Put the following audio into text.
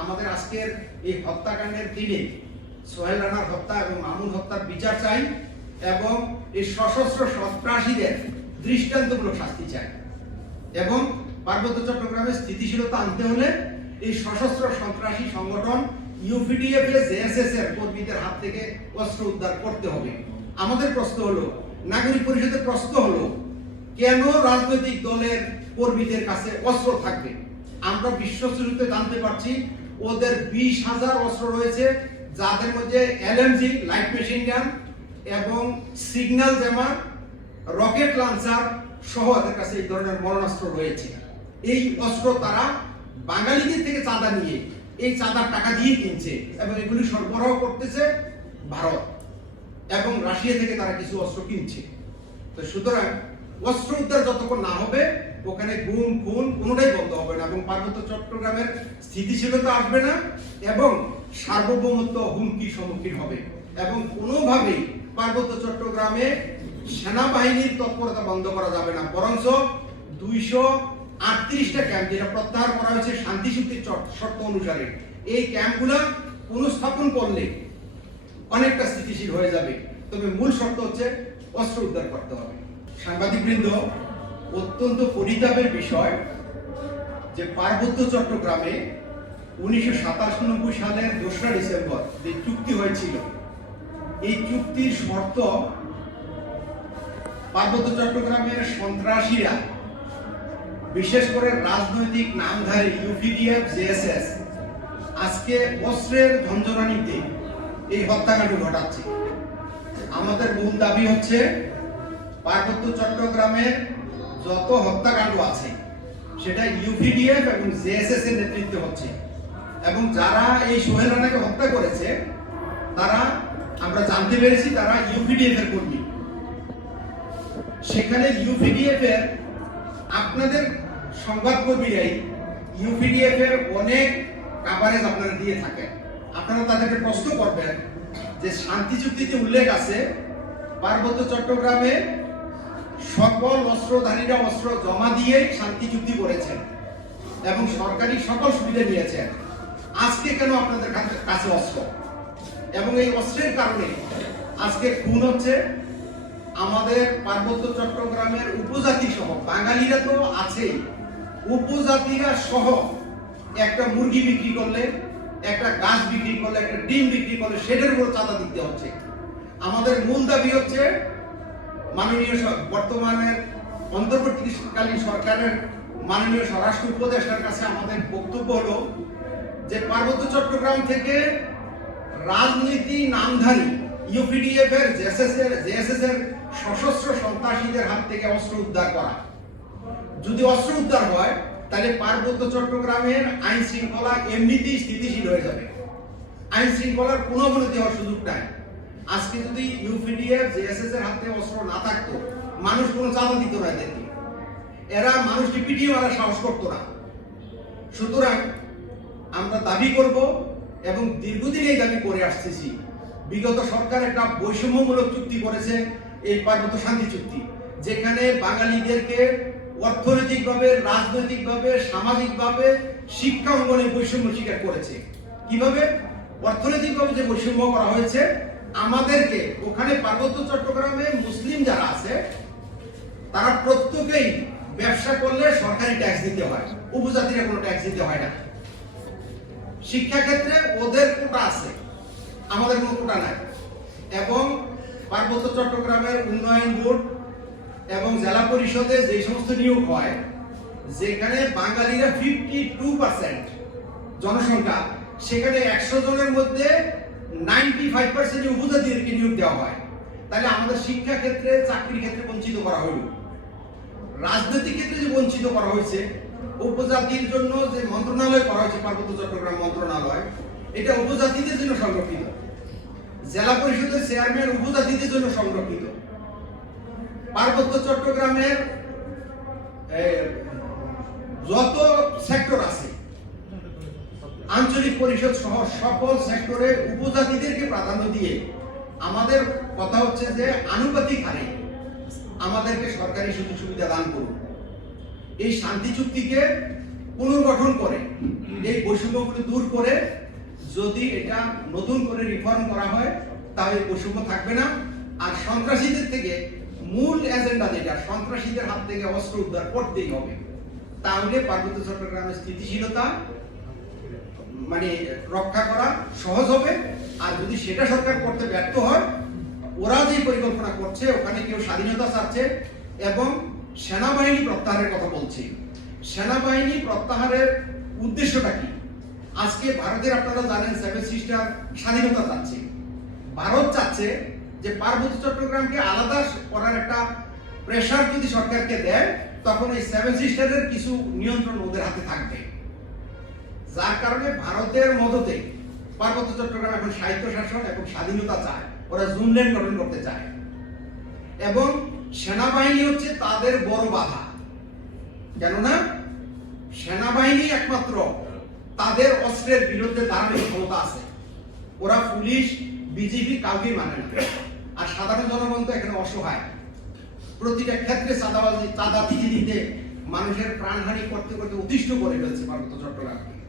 আমাদের আজকের এই হত্যাকাণ্ডের দিনে সোহেল রানার হত্যা এবং মামুন হত্যার বিচার চাই এবং এই সশস্ত্র সন্ত্রাসীদের দৃষ্টান্তমূলক শাস্তি চাই। এবং পার্বত্য চট্টগ্রামে স্থিতিশীলতা আনতে হলে এই সশস্ত্র সন্ত্রাসী সংগঠন ইউপিডিএফ জেএসএস এর কর্মীদের হাত থেকে অস্ত্র উদ্ধার করতে হবে। আমাদের প্রশ্ন হলো, নাগরিক পরিষদের প্রশ্ন হলো, কেন রাজনৈতিক দলের কর্মীদের কাছে অস্ত্র থাকবে? আমরা বিশ্বসুরুতে জানতে পারছি ওদের বিশ হাজার অস্ত্র রয়েছে, যাদের মধ্যে এলএমজি, লাইট মেশিন গান এবং সিগন্যাল জ্যামার রকেট লঞ্চার সহ এদের কাছে এই ধরনের মরণাস্ত্র রয়েছে। এই অস্ত্র তারা বাঙালিদের থেকে চাঁদা নিয়ে, এই চাঁদার টাকা দিয়ে কিনছে এবং এগুলি সরবরাহ করতেছে ভারত এবং রাশিয়া থেকে তারা কিছু অস্ত্র কিনছে। তো সুতরাং অস্ত্র উদ্ধার যতক্ষণ না হবে ওখানে গুম খুন কোনোটাই বন্ধ হবে না এবং পার্বত্য চট্টগ্রামের স্থিতিশীলতা আসবে না এবং সার্বভৌমত্ব হুমকির সম্মুখীন হবে। এবং কোনোভাবেই পার্বত্য চট্টগ্রামে সেনাবাহিনীর তৎপরতা বন্ধ করা যাবে না। বরঞ্চ দুইশো আটত্রিশটা ক্যাম্প যেটা প্রত্যাহার করা হয়েছে শান্তি চুক্তির শর্ত অনুসারে, এই ক্যাম্পগুলো পুনঃস্থাপন করলে অনেকটা স্থিতিশীল হয়ে যাবে। তবে মূল শর্ত হচ্ছে অস্ত্র উদ্ধার করতে হবে। সাংবাদিকবৃন্দ অত্যন্ত পরিতাপের বিষয় যে পার্বত্য চট্টগ্রামে উনিশশো সাতানব্বই সালের দোসরা ডিসেম্বর যে চুক্তি হয়েছিল, এই চুক্তির শর্ত পার্বত্য চট্টগ্রামের সন্ত্রাসীরা, বিশেষ করে রাজনৈতিক নামধারী ইউপিডিএফ, জেএসএস, আজকে অস্ত্রের ঝঞ্ঝনানিতে এই হত্যাকাণ্ড ঘটাচ্ছে। আমাদের মূল দাবি হচ্ছে পার্বত্য চট্টগ্রামের যত হত্যাকাণ্ড আছে সেটা ইউপিডিএফ এবং জেএসএস এর নেতৃত্বে হচ্ছে। এবং যারা এই সোহেল রানাকে হত্যা করেছে, তারা, আমরা জানতে পেরেছি তারা ইউপিডিএফ এর কর্মী। সেখানে ইউপিডিএফ এর আপনাদের সংবাদকর্মীরাই ইউপিডিএফ এর অনেক কাভারেজ আপনারা দিয়ে থাকেন। আপনারা তাদেরকে প্রশ্ন করবেন যে শান্তি চুক্তিতে উল্লেখ আছে, পার্বত্য চট্টগ্রামে সকল অস্ত্রধারীরা অস্ত্র জমা দিয়েই শান্তি চুক্তি করেছেন এবং সরকারি সকল সুবিধা নিয়েছেন আজকে কেন আপনাদের কাছে- কাছে অস্ত্র? এবং এই অস্ত্রের কারণে আজকে খুন হচ্ছে আমাদের পার্বত্য চট্টগ্রামের উপজাতি সহ বাঙালিরা তো আছেই। উপজাতিরা সহ একটা মুরগি বিক্রি করলে, একটা গাছ বিক্রি করলে, একটা ডিম বিক্রি করলে, সেটার উপর চাঁদা দিতে হচ্ছে। আমাদের মূল দাবি হচ্ছে মাননীয় বর্তমানের অন্তর্বর্তীকালীন সরকারের মাননীয় স্বরাষ্ট্র উপদেষ্টার কাছে আমাদের বক্তব্য হলো যে পার্বত্য চট্টগ্রাম থেকে রাজনীতি নামধারী ইউপিডিএফ এর জেএসএস এর জেএসএস এর সশস্ত্র সন্ত্রাসীদের হাত থেকে অস্ত্র উদ্ধার করা। যদি অস্ত্র উদ্ধার হয়, তাহলে পার্বত্য চট্টগ্রামের আইন শৃঙ্খলা এমনিতেই স্থিতিশীল হয়ে যাবে। আইন শৃঙ্খলার কোনো অবনতি হওয়ার সুযোগ নাই। আজকে যদি ইউপিডিএফ, জেএসএস এর হাতে অস্ত্র না থাকতো, মানুষ কোনো চাঁদা দিত না এদেরকে। এরা মানুষকে পিটিয়ে সাহস করতো না। সুতরাং আমরা দাবি করব এবং দীর্ঘদিন এই দাবি করে আসতেছি। বিগত সরকার একটা বৈষম্যমূলক চুক্তি করেছে, এই পার্বত্য শান্তি চুক্তি, যেখানে বাঙালিদেরকে অর্থনৈতিকভাবে, রাজনৈতিকভাবে, সামাজিকভাবে শিক্ষা অঙ্গনে বৈষম্য স্বীকার করেছে। কীভাবে? অর্থনৈতিকভাবে যে বৈষম্য করা হয়েছে আমাদেরকে ওখানে পার্বত্য চট্টগ্রামে মুসলিম যারা আছে, তারা প্রত্যেকেই ব্যবসা করলে সরকারি ট্যাক্স দিতে হয়। উপজাতিরা কোনো ট্যাক্স দিতে হয় না। শিক্ষা ক্ষেত্রে ওদের কোটা আছে, আমাদের কোনো কোটা নাই। এবং পার্বত্য চট্টগ্রামের উন্নয়ন বোর্ড এবং জেলা পরিষদে যে সমস্ত নিয়োগ হয়, যেখানে বাঙালিরা ফিফটি টু পার্সেন্ট জনসংখ্যা, সেখানে একশো জনের মধ্যে নাইনটি ফাইভ পার্সেন্ট উপজাতিদেরকে নিয়োগ দেওয়া হয়। তাহলে আমাদের শিক্ষা ক্ষেত্রে, চাকরির ক্ষেত্রে বঞ্চিত করা হইল রাজনৈতিক ক্ষেত্রে যে বঞ্চিত করা হয়েছে, উপজাতির জন্য যে মন্ত্রণালয় করা হয়েছে, পার্বত্য চট্টগ্রাম মন্ত্রণালয়, এটা উপজাতিদের জন্য সংরক্ষিত। জেলা পরিষদের চেয়ারম্যান উপজাতিদের জন্য সংরক্ষিত। পার্বত্য চট্টগ্রামের যত আঞ্চলিক পরিষদ সহ সকল সেক্টরে উপজাতিদেরকে প্রাধান্য দিয়ে আমাদের কথা হচ্ছে যে আনুপাতিক হারে আমাদেরকে সরকারি সুযোগ সুবিধা দান করুন। এই শান্তি চুক্তিকে পুনর্গঠন করে, এই বৈষম্যগুলো দূর করে যদি এটা নতুন করে রিফর্ম করা হয়, তাহলে বৈষম্য থাকবে না। আর সন্ত্রাসীদের থেকে মূল এজেন্ডা যেটা, সন্ত্রাসীদের হাত থেকে অস্ত্র উদ্ধার করতেই হবে। তাহলে পার্বত্য চট্টগ্রামের স্থিতিশীলতা মানে রক্ষা করা সহজ হবে। আর যদি সেটা সরকার করতে ব্যর্থ হয়, ওরা যে পরিকল্পনা করছে, ওখানে কেউ স্বাধীনতা চাচ্ছে এবং সেনাবাহিনী প্রত্যাহারের কথা বলছে। সেনাবাহিনী প্রত্যাহারের উদ্দেশ্যটা কি? আজকে ভারতের আপনারা জানেন সেভেন সিস্টার স্বাধীনতা চাচ্ছে। ভারত চাচ্ছে যে পার্বত্য চট্টগ্রামকে আলাদা করার একটা প্রেশার যদি সরকারকে দেয়, তখন এই সেভেন সিস্টারের কিছু নিয়ন্ত্রণ ওদের হাতে থাকবে। যার কারণে ভারতের মদতে পার্বত্য চট্টগ্রাম এখন সাহিত্য শাসন এবং স্বাধীনতা চায়। ওরা জুনল্যান্ড গঠন করতে চায়। এবং সেনাবাহিনী হচ্ছে তাদের বড় বাধা। কেননা সেনাবাহিনী একমাত্র তাদের অস্ত্রের বিরুদ্ধে দাঁড়ানোর ক্ষমতা আছে। ওরা পুলিশ বিজেপি কাউকে মানে না। আর সাধারণ জনগণ তো এখানে অসহায়। প্রতিটা ক্ষেত্রে চাঁদাবাজি, চাঁদা দিতে দিতে মানুষের প্রাণহানি করতে করতে অতিষ্ঠ করে ফেলছে পার্বত্য চট্টগ্রামকে।